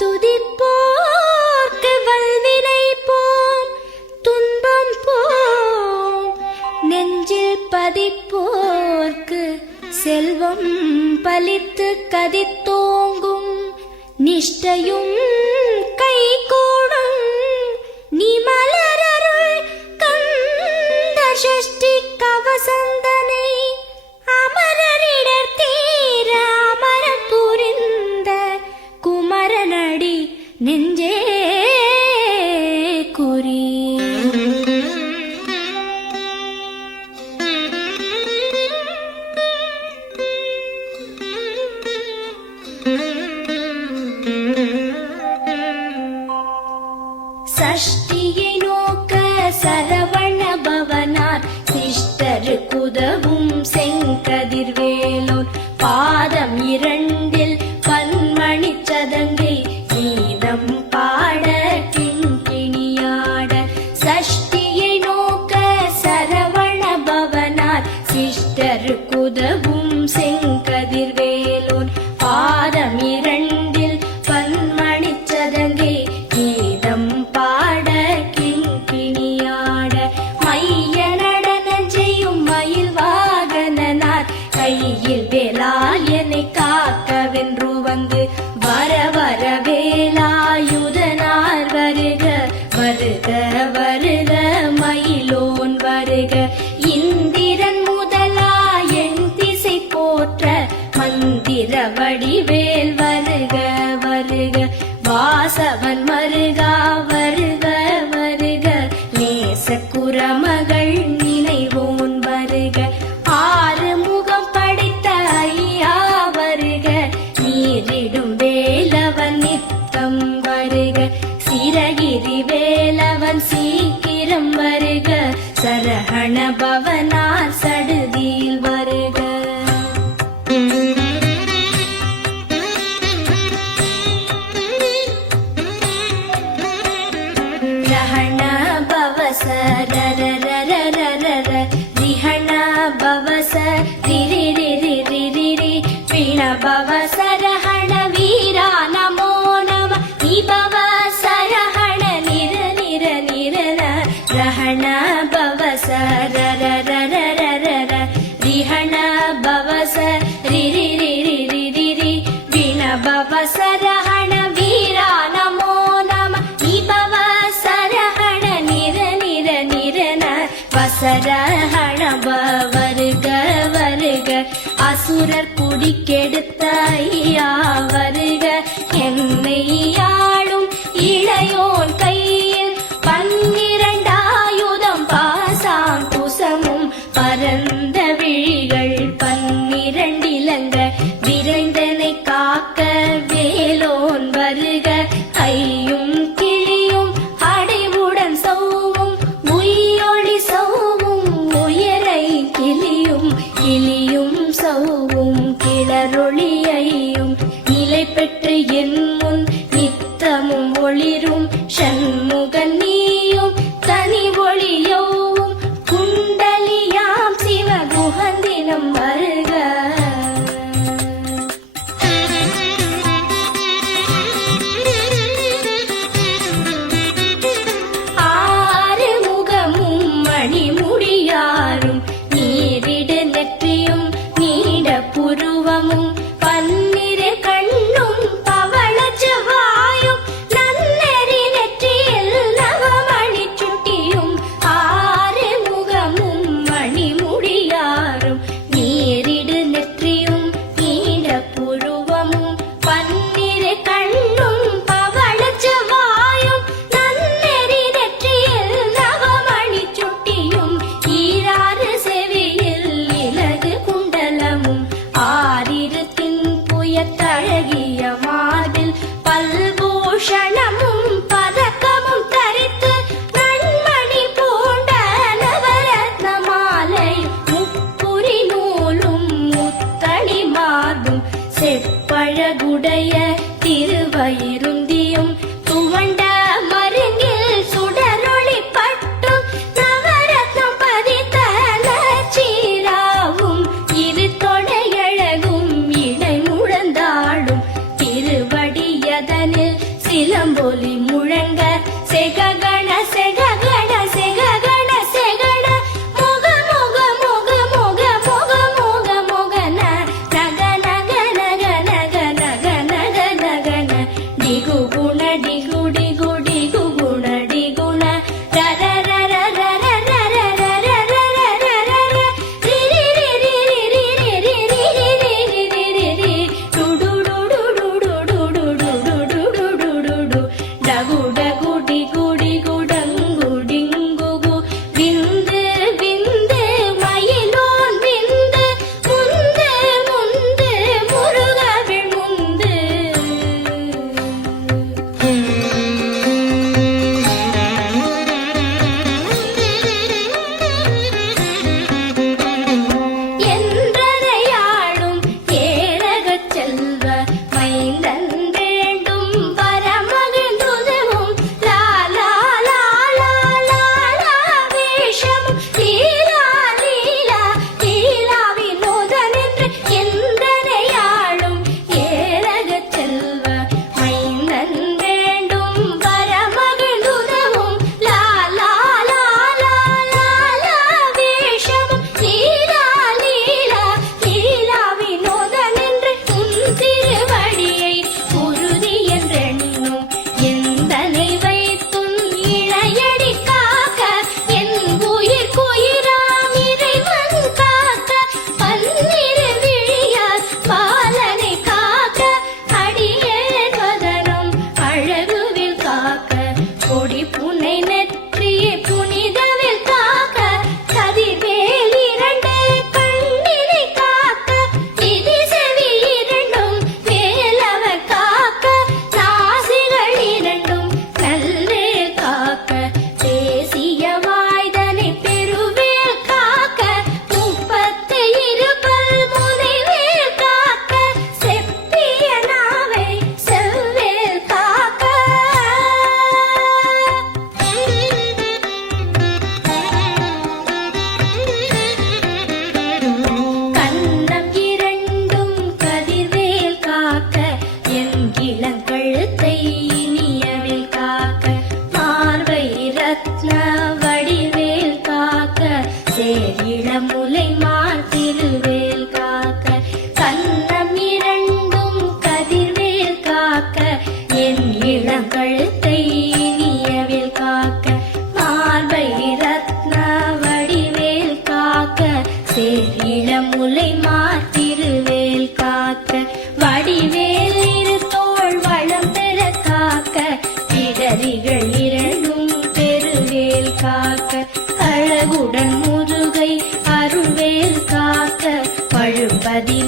துதிப்போர்க்கு வல்வினை போம் துன்பம் போம், நெஞ்சில் பதிப்போர்க்கு செல்வம் பலித்து கதித்தோங்கும், நிஷ்டையும் கைகூடும் நீ மலரருள் கந்த சஷ்டி கவசந்தனை, அமரரிடர் தீர அமரம் புரிந்த குமரனடி நெஞ்சே குறி. சஷ்டியை நோக்க சரவண பவனார் சிஷ்டரு குதவும் செங்கதிர்வேலோன், பாதம் இரண்டில் பன்மணி சதங்கை கீதம் பாட கிண்கிணியாட. சஷ்டியை நோக்க சரவண பவனார் சிஷ்டரு குதவும் செங்கதிர்வேலோன், பாதம் இரண்டில் பன்மணி சதங்கை கீதம் பாட கிண்கிணியாட. மைய நடனம் செய்யும் மயில் வாகனனார் கையில் வேலால் என்னை காக்கவென்று வந்து, வர வர வேலாயுதனார் வருக வருக வருக மயிலோன் வருக. இந்திரன் முதலா என் திசை போற்ற மந்திர வடிவேல் வருக வருக. வாசவன் மருகா வருக வருக, நேச குரமகள் நினைவோன் வருக. ஆறு முகம் படைத்த ஐயா வருக, நீரிடும் வேலவன் நித்தம் வருக. சிரகிரி வேலவன் சீக்கிரம் வருக, சரஹண பவனார் சடுதியில் வருக. ரஹண பவச ரரரரரரர, ரிஹண பவச ரிரிரிரிரிரிரி, பிண பவச ரஹண வீரா நமோ நம, நிபவ சரஹண நிர நிர நிரன. ரஹண பவச ரரரரரரர, ரிஹண பவச ரிரிரிரிரிரிரி, பிண பவச ரஹண வீரா நமோ நம, நிபவ சரஹண நிர நிர நிரன. வசரஹண வருக வருக, அசுரர் குடி கெடுத்த ஐயா வருக. என்னை ஆளும் இளையோன் கையில் பன்னிரண்டாயுதம் பாசாம் குசமும், பரந்த விழிகள் பன்னிரண்டிலங்க விரைந்தனை காக்க வேலோன் வருக. ஐயும் கிளியும் அடைவுடன் சௌவும், உயிரொளி சௌவும் உயரை கிளியும், கிளியும் சௌவும் கிளரொளியையும், நிலை பெற்று என் முன் நித்தமும் ஒளிரும் ஷண்முகன் நீயும், தனி ஒளியோவும் குண்டலியாம் சிவ குஹந்தினம் வருக. ஆறு முகமும் மணிமுடியாரும், நீரிடு நெற்றியும் நீட புருவமும், பன்னிரு கண்ணும் பவள செவ்வாயும், நன்னெறி நெற்றியில் நவமணி சுட்டியும். ஆறு முகமும் மணிமுடியாரும், நீரிடு நெற்றியும் நீட புருவமும், பன்னிரு கண்ணும் பவள செவ்வாயும், நன்னெறி நெற்றியில் நவமணி சுட்டியும். ஈராறு செவியில் இலகு குண்டலமும், ஆறிரு தின்புயத்தழகிய மார்பில் பல்பூஷணமும் பதக்கமும் தரித்து, நன்மணி பூண்ட நவரத்ன மாலை முப்புரி நூலும் முத்தளி மார்பும், செப்பழகுடைய திருவயிருந்தியும், துவண்ட மருங்கில் சுடரொளி பட்டும், நவரத்னம் பதித்த நச்சீராவும், இரு தொடையழகும் இடை முழந்தாடும், திருவடிய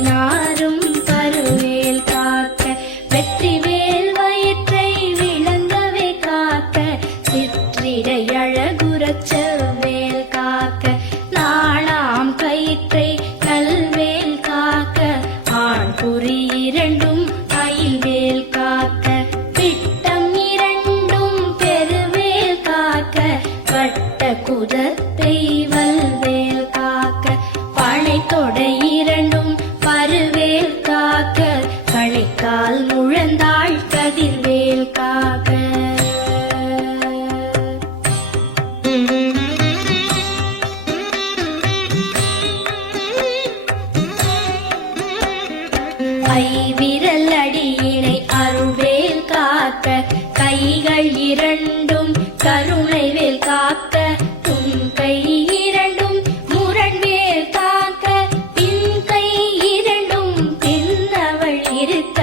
பதினாறும் பருவேல் காக்க வெற்றிவேல் வயிற்றை விளங்கவே காக்க சிற்றிடை அழகுறச் செவ்வேல் காக்க நாணாம் கயிற்றை நல்வேல் காக்க ஆண் குறி இரண்டும் அயில்வேல் காக்க பிட்டம் இரண்டும் பெருவேல் காக்க வட்ட குதத்தை வல்வேல் காக்க பனை தொடை இரண்டும் பருவேல் காக்க கணைக்கால் முழந்தாள் கதிர்வேல் காக்க ஐவிரல் அடியினை அருள்வேல் காக்க கைகள் இரண்டும் கருணைவேல் காக்க துன் கை இரண்டும் முரண்வேல் காக்க பின் கை இரண்டும் பின்னவள் இருக்க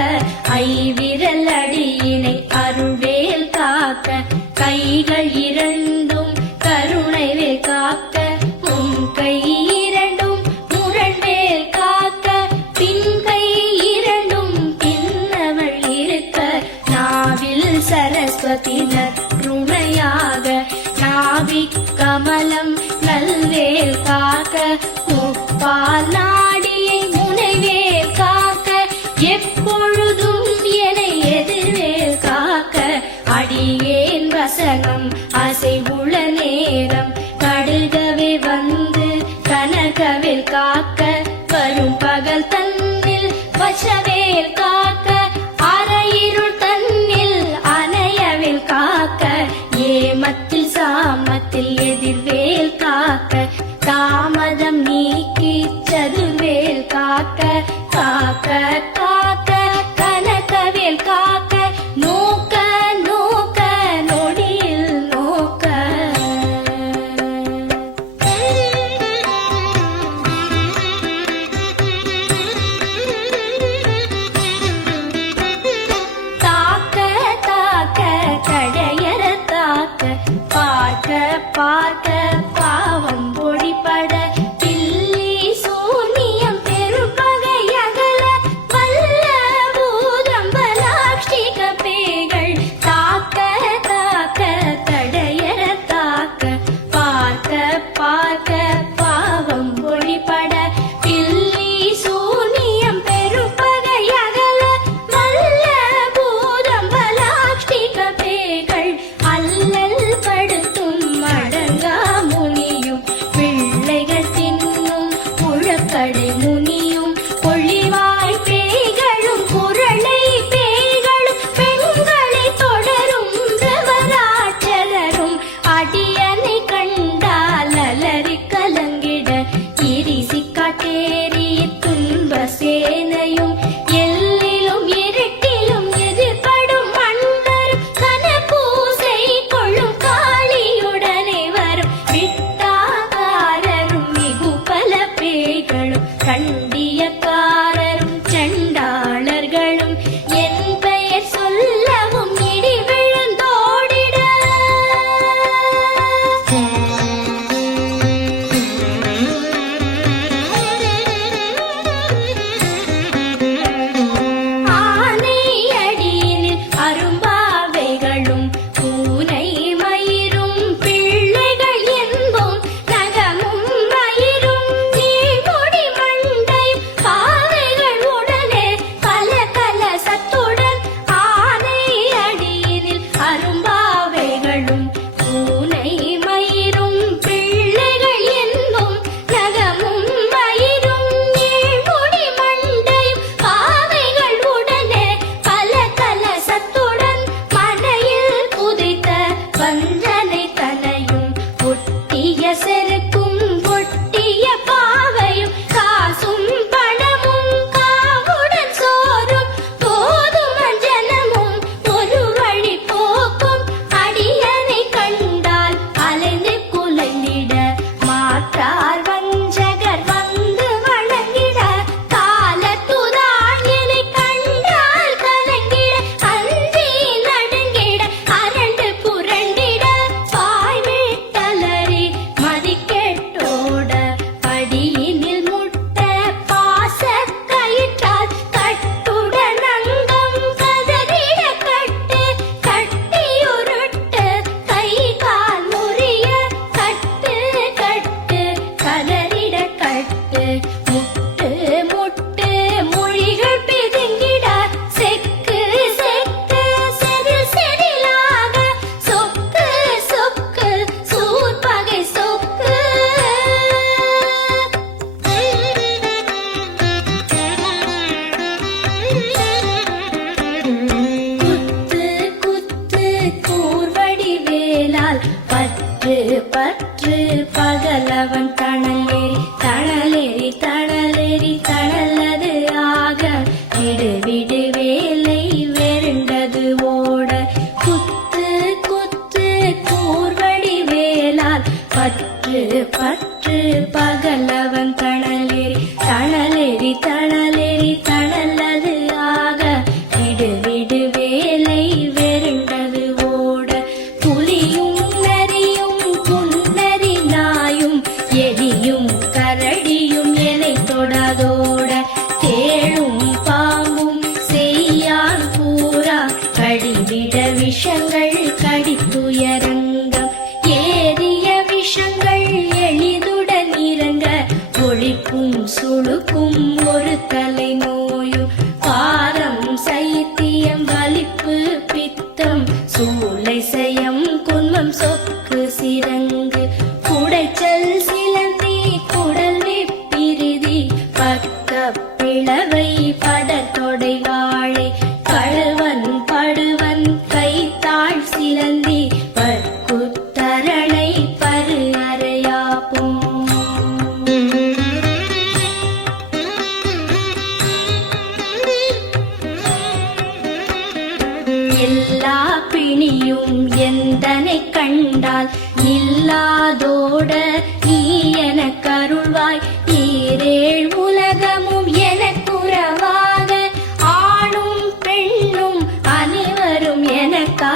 ஐவிரல் அடியினை அருள்வேல் காக்க கைகள் இரண்டும் கருணைவேல் காக்க முன் கை இரண்டும் முரண்வேல் காக்க பின் கை இரண்டும் பின்னவள் இருக்க நாவில் சரஸ்வதி நற்றுணையாக நாவிக் கமலம் நல்வேல் காக்க முப்பால் நாடியை முனைவேல் காக்க எப்பொழுதும் என எதிர்வேல் காக்க அடியேன் வசனம் அசைவுள நேரம் கடுகவே வந்து கனகவேல் காக்க வரும் பகல் தன்னில் வசவேல் காக்க அரையிருள் தன்னில் அணையவேல் காக்க ஏமத்தில் சாமத்தில் எதிர்வேல் காக்க தாமதம் நீக்கி சதுர்வேல் காக்க காக்க காக்க கனகவேல் காக்க நோக்க நோக்க நொடியில் நோக்க தாக்க தாக்க கடையற தாக்க பார்க்க பார்க்க பாவம் பொடிபட பில்லி சூனியம் பெரும்பகை அகல விடு விடு வேலை வெருண்டது ஓட குத்து குத்து கூர்வடி வேளால் பற்று பற்று பகலவன் தணலேறி தணலேறி தணலேறி தணலது ஆக விடு விடு வேலை வெருண்டது ஓட புலியும் நரியும் புன்னரி நாயும் எலியும் கரடியும் எனை தொடாதோட தேளும் பாம்பும் செய்யான் பூரா கடிவிட விஷங்கள் கடித்துயரங்கம் ஏறிய விஷங்கள் எளிதுடன் இறங்க ஒழிக்கும் சுழுக்கும் ஒரு தலை நோயும் பாரம் சைத்தியம் வலிப்பு பித்தம் சூளை செயம் குன்மம் சொக்கு சிரங்கு குடைச்சல் சிலந்தி குடல் வெப்பிரிதி பக்க பிளவை படத்தொடை வாழை கழுவன் படுவன் கைத்தாழ் சிலந்தி பற்குத்தரணை பரு அறையாப்பும் எல்லா பிணியும் எந்தனை கண்டால் நில்லாதோட நீ எனக் கருள்வாய் ஈரேழ் உலகமும் எனக்குறவாக ஆணும் பெண்ணும் அனைவரும் எனக்கா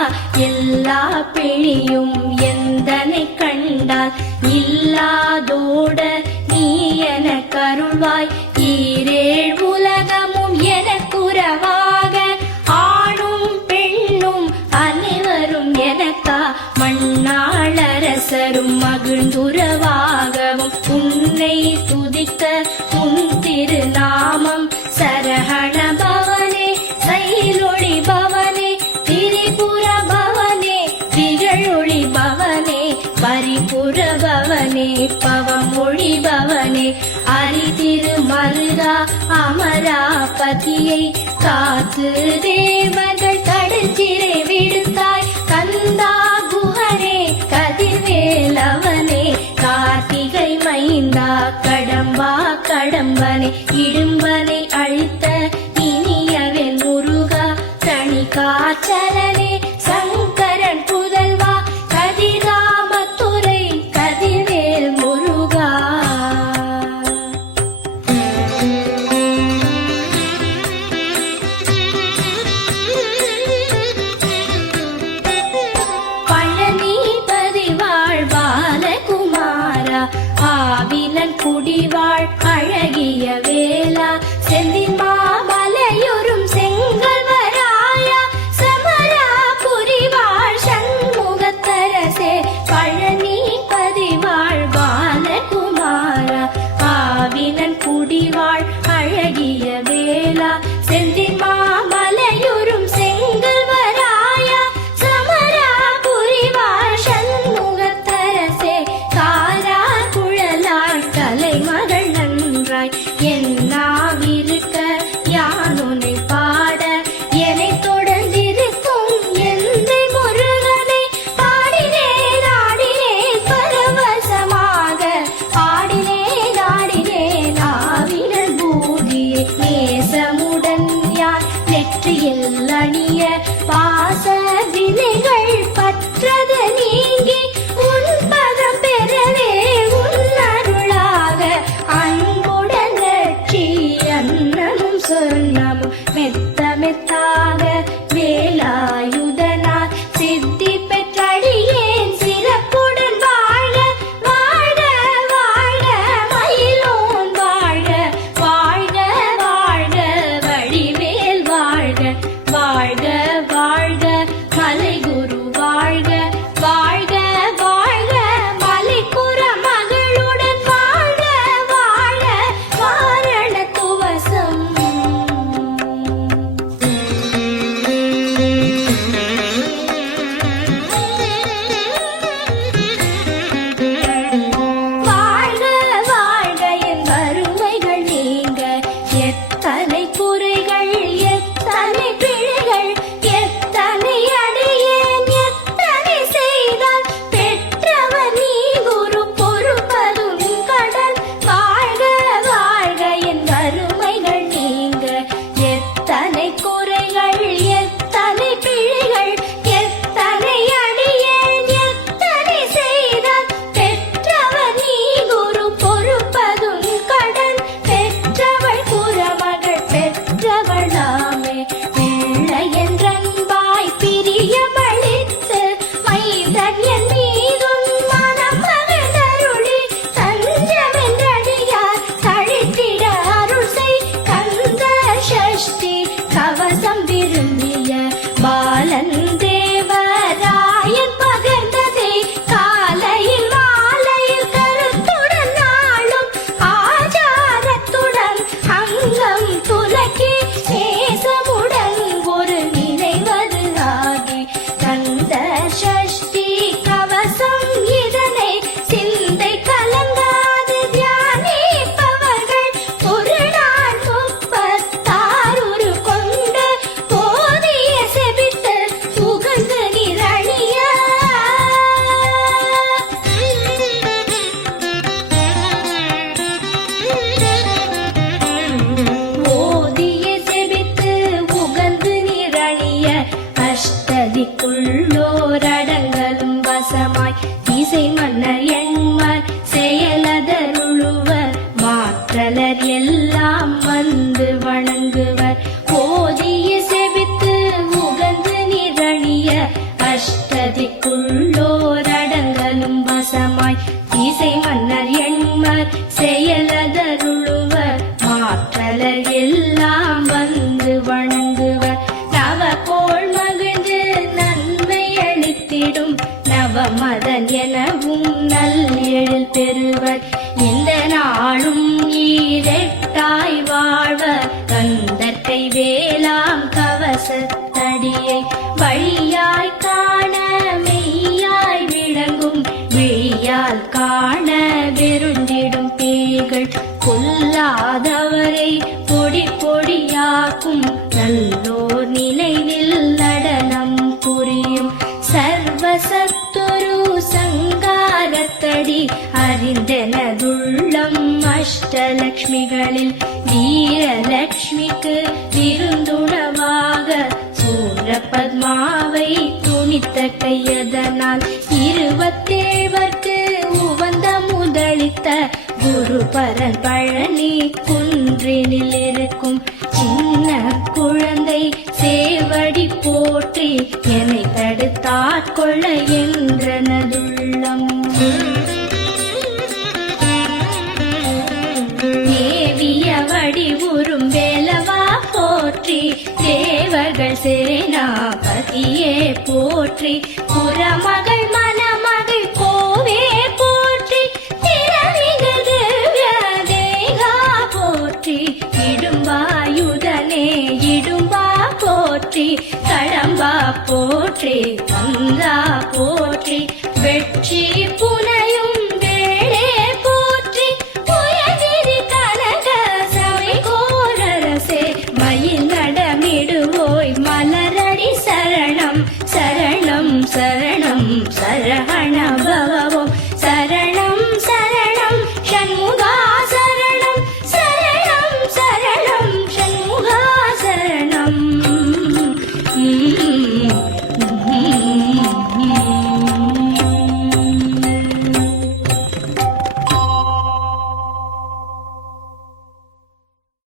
எல்லா பிணியும் எந்தனை கண்டால் நில்லாதோட நீ எனக் கருள்வாய் ஈரேழ் உலகமும் எனக்குறவாக ஆணும் பெண்ணும் அனைவரும் எனக்கா மண்ணாளரசரும் மகிழ்ந்துறவாகவும் உன்னை துதிக்க உன் திருநாமம் சரஹண பவனே சைலொளி பவனே திரிபுர பவனே திகழொளி பவனே பரிபுர பவனே பவமொழி பவனே அரிதிருமருகா அமராபதியை காத்து தேவர்கள் கடற்சிறை விடுத்தாய் கந்தா குஹனே கதிர்வேலவனே கார்த்திகை மைந்தா கடம்பா கடம்பனே இடும்பனை அழித்த இனியவன் முருகா தணிகாச்சலனே சங்கரன் புதல்வா கதிராமத்துறை கதிர்வேல் முருகா பழனிபதி வாழ்பாலகுமாரா ஆவினன் குடிவாழ் அழகிய வேளா செந்தின் மாமலையொரும் செங்கல்வராயா சமராபுரி வாழ் சண்முகத்தரசே பழனிபதி வாழ்பாலகுமாரா ஆவினன் குடிவாழ் அழகிய வேளா செந்தின் மாமலையொரும் செங்கல்வராயா சமராபுரி வாழ் சண்முகத்தரசே காரா குழலாள் கலைமகள் நன்றாய் என்னாவிருக்க யானுனை பாட என்னை தொடர்ந்திருக்கும் எந்தை முருகனை பாடினேன் ஆடினேன் பரவசமாக ஆடினேன் ஆடினேன் ஆவினல் பூதியை நேசமுடன் யான் நெற்றியில் அணிய பாச வினைகள் பற்றது நீங்கி உன் பதம் பெறவே உன் அருளாக அன்புடன் லட்சி அன்னமும் சொன்னமும் மெத்த மெத்தாக வேலாயுதனால் சித்தி பெற்றடியேன் சிறப்புடன் வாழ வாழ வாழ மயிலோன் வாழ வாழ்க வாழ்க வடிவேல் வாழ்க வாழ்க வாழ்க மலைகுரு வாழ்க வாழ்க வாழ்க மலைக்குற மகளுடன் வாழ வாழ வாரண துவசம் சஷ்டி கவசம் விரும்பிய பாலன் தேவராயன் பகர்ந்ததே காலையில் மாலையில் கருத்துடன் நாளும் ஆச்சாரத்துடன் அங்கம் துலக்கி நேசமுடன் ஒரு நினைவது ஆகி கந்த சஷ்டி கவசம் இதனை சிந்தை கலங்காது தியானிப்பவர்கள் ஒரு நாள் 36 கொண்டு போதிய செபித்து புகழ்ந்து நிரணிய ஓதிய செபித்து உகந்து நிரணிய அஷ்டதிக்குள்ளோரடங்கலும் வசமாய் திசை மன்னர் எண்மர் செயலதருளுவர் மாற்றலர் எல்லாம் வந்து வணங்குவர் ஓதிய செபித்து உகந்து நிரணிய அஷ்டதிக்குள்ளோரடங்கலும் வசமாய் திசை மன்னர் எண்மர் செயலதருளுவர் மாற்றலர் எல்லாம் வந்து வணங்குவர் நவகோள் மகிழ்ந்து நன்மை அளித்திடும் நவமதன் எனவும் நல் எழில் பெறுவர் இந்த நாளும் ஈரெட்டாய் வாழ்வர் கந்தற்கை வேளாம் கவசத்தடியை வழியாய் காண மெய்யாய் விளங்கும் விழியால் காண வெருண்டிடும் பேய்கள் கொல்லாதவரை பொடி பொடியாக்கும் நல்லோர் நினைவில் நடனம் புரியும் சர்வசத்துரு சங்காரத்தடி அறிந்தனதுள்ளம் அஷ்டலக்ஷ்மிகளில் வீரலக்ஷ்மிக்கு விருந்துணவாக சூரபத்மாவை துணித்த கையதனால் 27 உவந்த முதலித்த குருபரன் பழனி குன்றினில் இருக்கும் சின்ன குழந்தை சேவடி போற்றி என்னை தடுத்தாட்கொள்ள என்றனதுள்ளம் தேவிய வடிவுறும் வேலவா போற்றி தேவர்கள் சேனாபதியே போற்றி புறமகள் மணமகள் கோவே போற்றி திறமிகு திவ்ய தேகா போற்றி இடும்பாயுதனே இடும்பா போற்றி கடம்பா போற்றி கந்தா போற்றி வெற்றி